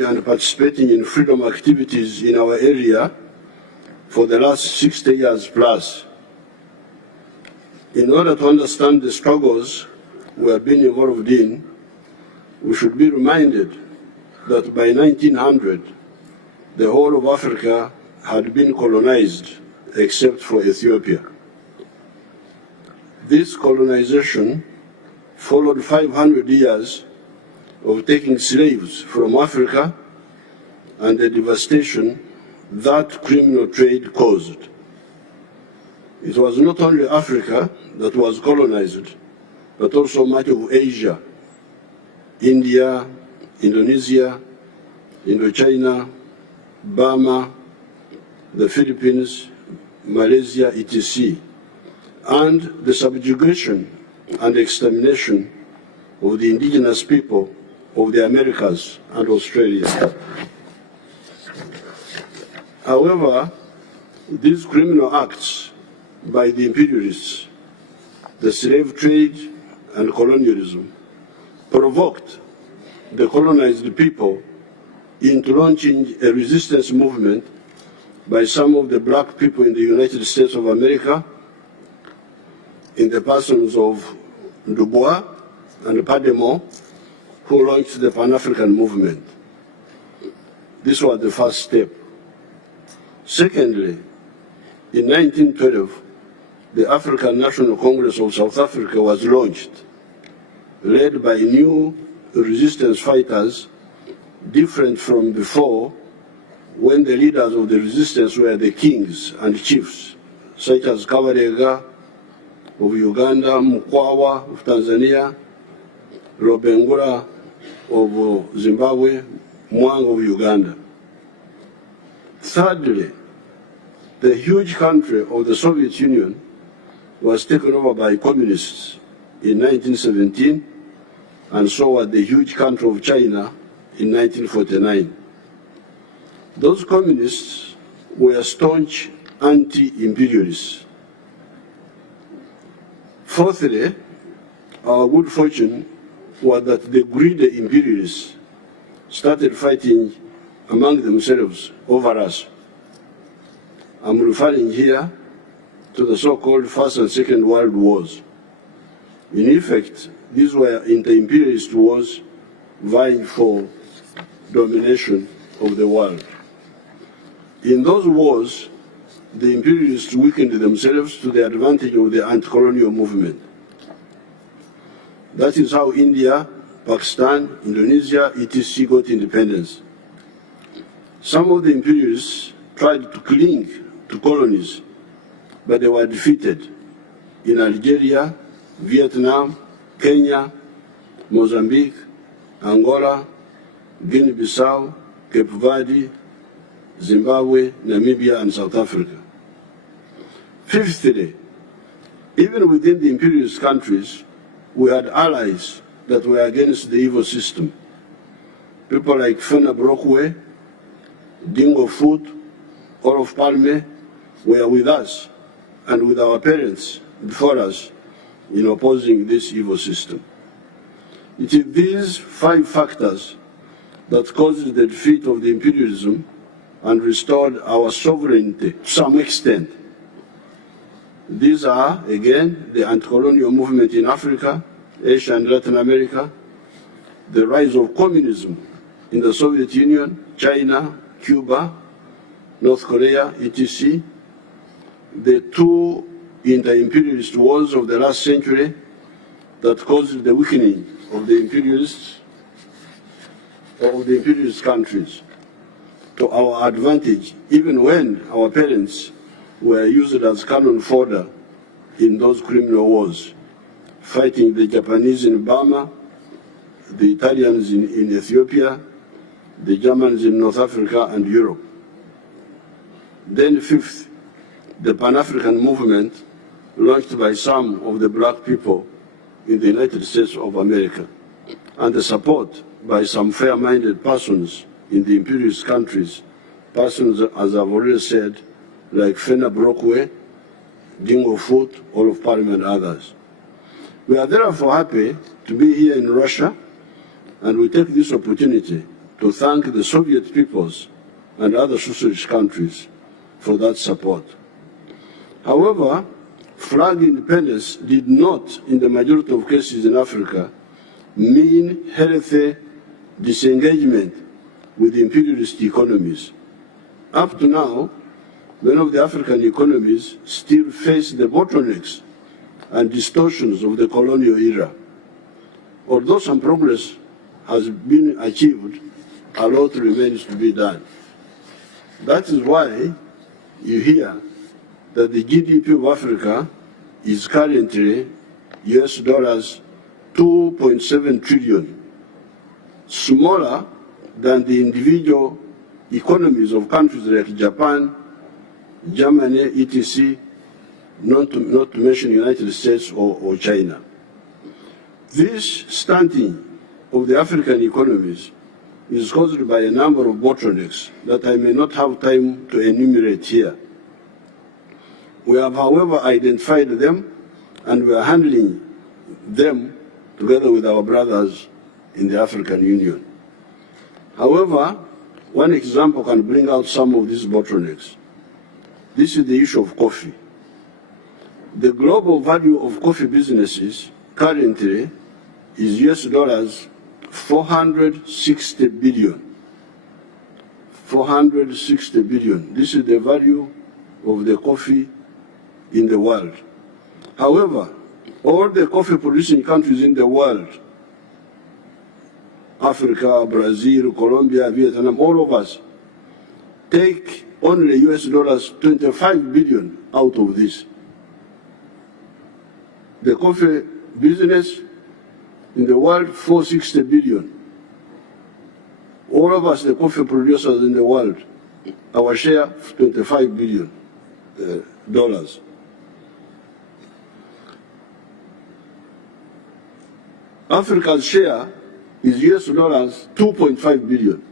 engaging and participating in freedom activities in our area for the last 60 years plus. In order to understand the struggles we have been involved in, we should be reminded that by 1900, the whole of Africa had been colonized except for Ethiopia. This colonization followed 500 years of taking slaves from Africa and the devastation that criminal trade caused. It was not only Africa that was colonized, but also much of Asia, India, Indonesia, Indochina, Burma, the Philippines, Malaysia, etc., and the subjugation and extermination of the indigenous people of the Americas and Australia. However, these criminal acts by the imperialists, the slave trade and colonialism, provoked the colonized people into launching a resistance movement by some of the black people in the United States of America, in the persons of Du Bois and Pademont, who launched the Pan-African movement. This was the first step. Secondly, in 1912, the African National Congress of South Africa was launched, led by new resistance fighters, different from before, when the leaders of the resistance were the kings and chiefs, such as Kabarega of Uganda, Mukwawa of Tanzania, Rubengura of Zimbabwe, Mwanga of Uganda. Thirdly, the huge country of the Soviet Union was taken over by communists in 1917, and so was the huge country of China in 1949. Those communists were staunch anti-imperialists. Fourthly, our good fortune was that the greedy imperialists started fighting among themselves over us. I'm referring here to the so-called First and Second World Wars. In effect, these were inter-imperialist wars vying for domination of the world. In those wars, the imperialists weakened themselves to the advantage of the anti-colonial movement. That is how India, Pakistan, Indonesia, etc. got independence. Some of the imperialists tried to cling to colonies, but they were defeated in Algeria, Vietnam, Kenya, Mozambique, Angola, Guinea-Bissau, Cape Verde, Zimbabwe, Namibia, and South Africa. Fifthly, even within the imperialist countries, we had allies that were against the evil system. People like Fena Brockway, Dingo Foot, Olof Palme were with us and with our parents before us in opposing this evil system. It is these 5 factors that caused the defeat of the imperialism and restored our sovereignty to some extent. These are, again, the anti-colonial movement in Africa, Asia and Latin America, the rise of communism in the Soviet Union, China, Cuba, North Korea, etc., the 2 inter-imperialist wars of the last century that caused the weakening of the imperialist countries to our advantage, even when our parents were used as cannon fodder in those criminal wars, fighting the Japanese in Burma, the Italians in Ethiopia, the Germans in North Africa and Europe. Then fifth, the Pan-African movement launched by some of the black people in the United States of America, and the support by some fair-minded persons in the imperialist countries, persons, as I've already said, like Fena Brockway, Dingo Foot, Olof Palme, and others. We are therefore happy to be here in Russia, and we take this opportunity to thank the Soviet peoples and other socialist countries for that support. However, flag independence did not, in the majority of cases in Africa, mean healthy disengagement with imperialist economies. Up to now, many of the African economies still face the bottlenecks and distortions of the colonial era. Although some progress has been achieved, a lot remains to be done. That is why you hear that the GDP of Africa is currently US dollars 2.7 trillion, smaller than the individual economies of countries like Japan, Germany, etc., not to mention the United States or China. This stunting of the African economies is caused by a number of bottlenecks that I may not have time to enumerate here. We have, however, identified them, and we are handling them together with our brothers in the African Union. However, one example can bring out some of these bottlenecks. This is the issue of coffee. The global value of coffee businesses currently is US dollars 460 billion. 460 billion. This is the value of the coffee in the world. However, all the coffee producing countries in the world, Africa, Brazil, Colombia, Vietnam, all of us, take only US dollars 25 billion out of this. The coffee business in the world, 460 billion. All of us, the coffee producers in the world, our share, $25 billion. Africa's share is US dollars 2.5 billion.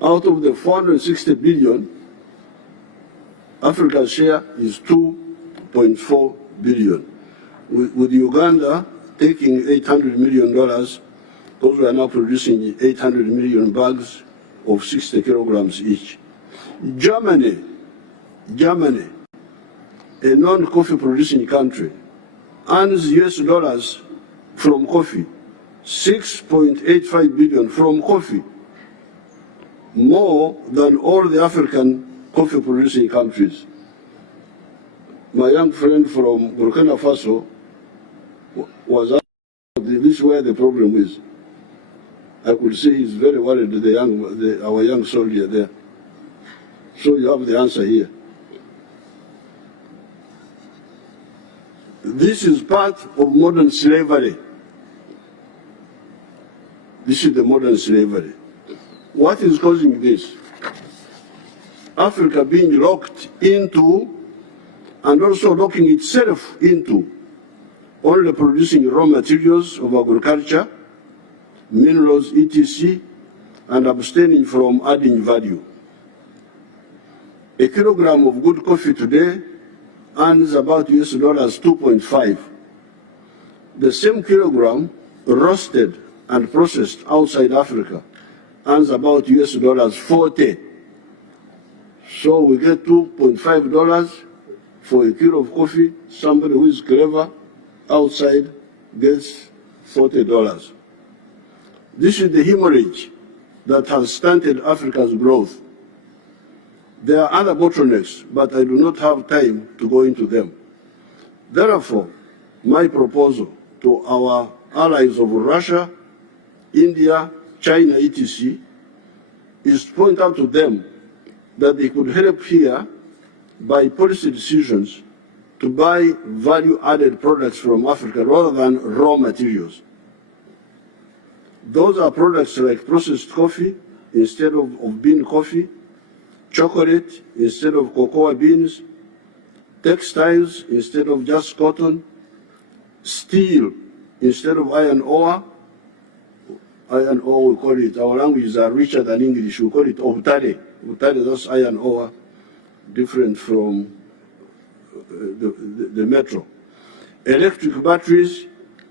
Out of the 460 billion, Africa's share is 2.4 billion. With Uganda taking $800 million, because we are now producing 800 million bags of 60 kilograms each. Germany, a non-coffee producing country, earns US dollars from coffee, 6.85 billion from coffee, more than all the African coffee producing countries. My young friend from Burkina Faso was asked, this is where the problem is. I could see he's very worried, our young soldier there. So you have the answer here. This is part of modern slavery. This is the modern slavery. What is causing this? Africa being locked into and also locking itself into only producing raw materials of agriculture, minerals, etc., and abstaining from adding value. A kilogram of good coffee today earns about US dollars 2.5. The same kilogram roasted and processed outside Africa earns about US dollars 40. So we get $2.5 for a kilo of coffee. Somebody who is clever outside gets $40. This is the hemorrhage that has stunted Africa's growth. There are other bottlenecks, but I do not have time to go into them. Therefore, my proposal to our allies of Russia, India, China, etc., is to point out to them that they could help here by policy decisions to buy value-added products from Africa rather than raw materials. Those are products like processed coffee instead of bean coffee, chocolate instead of cocoa beans, textiles instead of just cotton, steel instead of iron ore. Iron ore, we call it, our languages are richer than English, we call it obtare. Obtare, that's iron ore, different from the metal. Electric batteries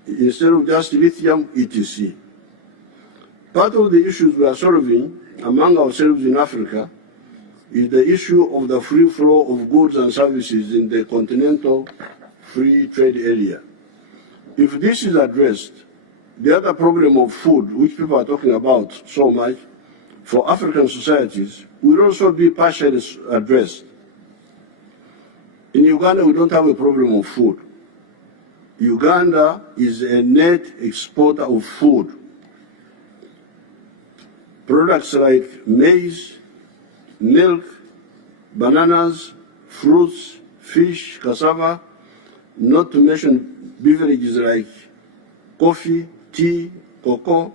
instead of just lithium, etc. Part of the issues we are solving among ourselves in Africa is the issue of the free flow of goods and services in the continental free trade area. If this is addressed, the other problem of food, which people are talking about so much, for African societies, will also be partially addressed. In Uganda, we don't have a problem of food. Uganda is a net exporter of food. Products like maize, milk, bananas, fruits, fish, cassava, not to mention beverages like coffee, tea, cocoa,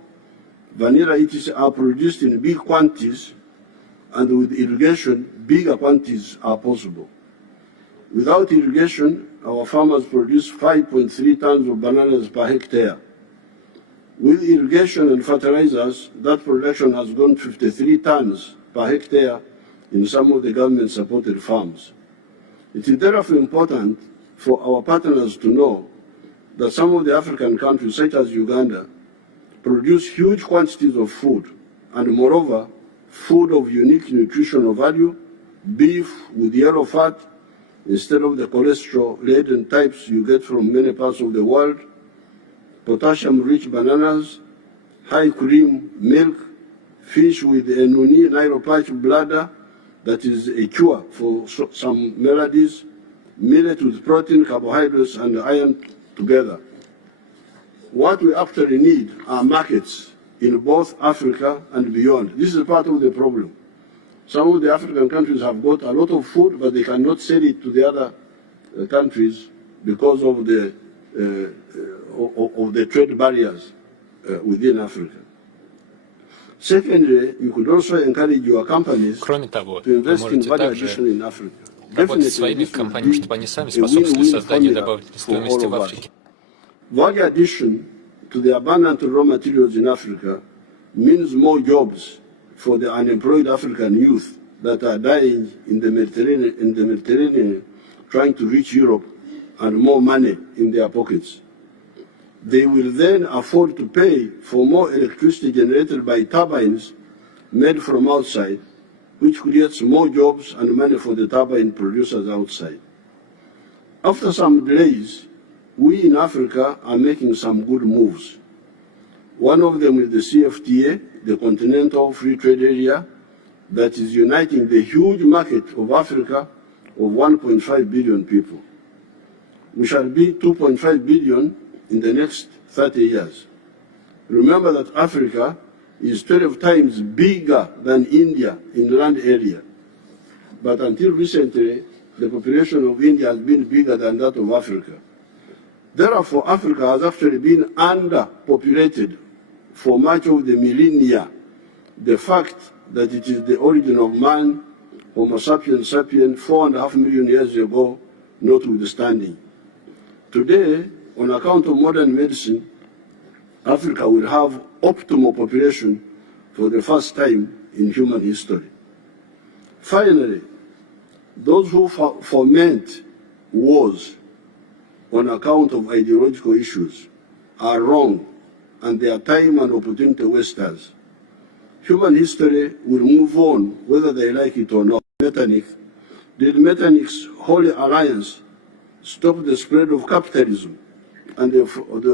vanilla, etc. are produced in big quantities, and with irrigation, bigger quantities are possible. Without irrigation, our farmers produce 5.3 tons of bananas per hectare. With irrigation and fertilizers, that production has gone 53 tons per hectare in some of the government-supported farms. It is therefore important for our partners to know that some of the African countries, such as Uganda, produce huge quantities of food, and moreover, food of unique nutritional value, beef with yellow fat, instead of the cholesterol-laden types you get from many parts of the world, potassium-rich bananas, high cream milk, fish with a nuni neuropathy bladder that is a cure for some maladies, millet with protein, carbohydrates, and iron together. What we actually need are markets in both Africa and beyond. This is part of the problem. Some of the African countries have got a lot of food, but they cannot sell it to the other countries because of the trade barriers within Africa. Secondly, you could also encourage your companies to invest in value addition in Africa. Работать с своими компаниями, чтобы они сами способствовали созданию добавочной стоимости в Африке. Value addition to the abundant raw materials in Africa means more jobs for the unemployed African youth that are dying in the Mediterranean trying to reach Europe, and more money in their pockets. They will then afford to pay for more electricity generated by turbines made from outside, which creates more jobs and money for the turbine producers outside. After some delays, we in Africa are making some good moves. One of them is the CFTA, the Continental Free Trade Area, that is uniting the huge market of Africa of 1.5 billion people. We shall be 2.5 billion in the next 30 years. Remember that Africa is 12 times bigger than India in land area. But until recently, the population of India has been bigger than that of Africa. Therefore, Africa has actually been underpopulated for much of the millennia. The fact that it is the origin of man, Homo sapiens sapiens, 4.5 million years ago, notwithstanding. Today, on account of modern medicine, Africa will have optimal population for the first time in human history. Finally, those who foment wars on account of ideological issues are wrong, and they are time and opportunity wasters. Human history will move on whether they like it or not. Did Metternich's Holy Alliance stop the spread of capitalism and the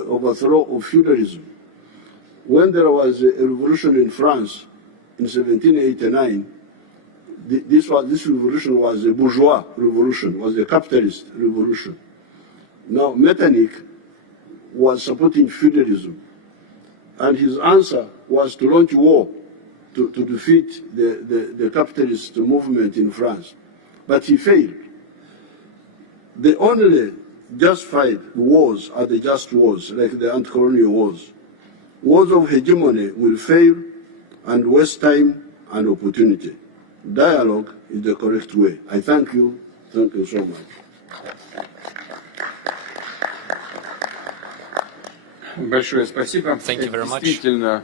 overthrow of feudalism? When there was a revolution in France in 1789, this revolution was a bourgeois revolution, was a capitalist revolution. Now, Metternich was supporting feudalism, and his answer was to launch war to defeat the capitalist movement in France. But he failed. The only justified wars are the just wars, like the anti-colonial wars. Wars of hegemony will fail and waste time and opportunity. Dialogue is the correct way. I thank you. Thank you so much. Большое спасибо. Thank you very much. Действительно,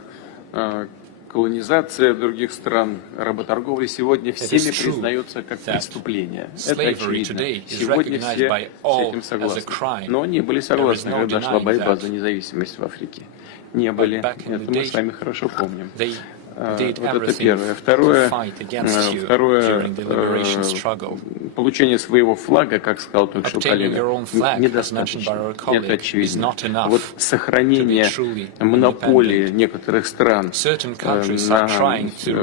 колонизация других стран, работорговля сегодня всеми признается как преступление. Это очевидно. Сегодня все с этим согласны. Но не были согласны, когда шла борьба за независимость в Африке. Не были. Это мы с вами хорошо помним. Вот это первое. Второе, получение своего флага, как сказал только что коллега, недостаточно. Это очевидно. Вот сохранение монополии некоторых стран в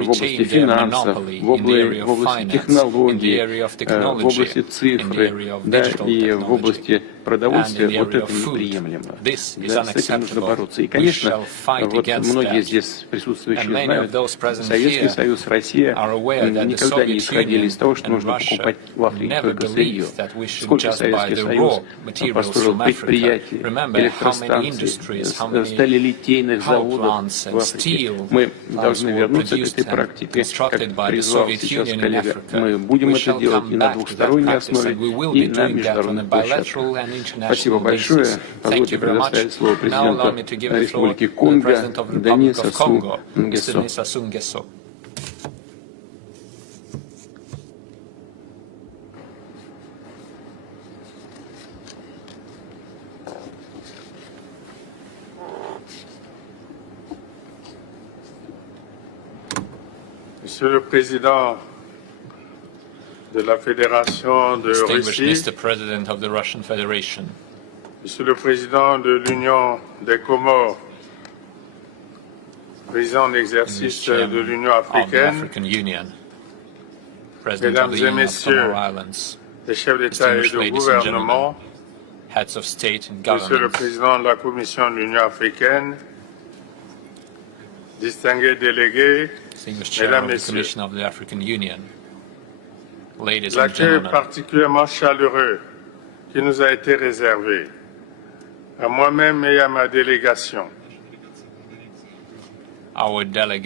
области финансов, в области технологий, в области цифры, да, и в области продовольствия, вот это неприемлемо. Да, с этим нужно бороться. И, конечно, вот многие здесь присутствующие знают, Советский Союз, Россия никогда не исходили из того, что нужно покупать в Африке только сырье. Сколько Советский Союз построил предприятий, электростанций, сталелитейных заводов в Африке. Мы должны вернуться к этой практике, как призвал сейчас коллега. Мы будем это делать и на двухсторонней основе, и на международных площадках. Спасибо большое. Позвольте предоставить слово президенту Республики Конго Денису Нгесо. Monsieur le Président de la Fédération de Russie, Mr. President of the Russian Federation, Monsieur le Président de l'Union des Comores, Président en exercice de l'Union africaine, Mesdames et Messieurs les chefs d'État et de gouvernement, heads of state and Monsieur le government, Président de la Commission de l'Union africaine, distingués délégués, distinguished chair of Mesdames, the Messieurs, Commission of the African Union, ladies and l'accueil gentlemen, particulièrement chaleureux qui nous a été réservé, à moi-même et à ma délégation. our delegation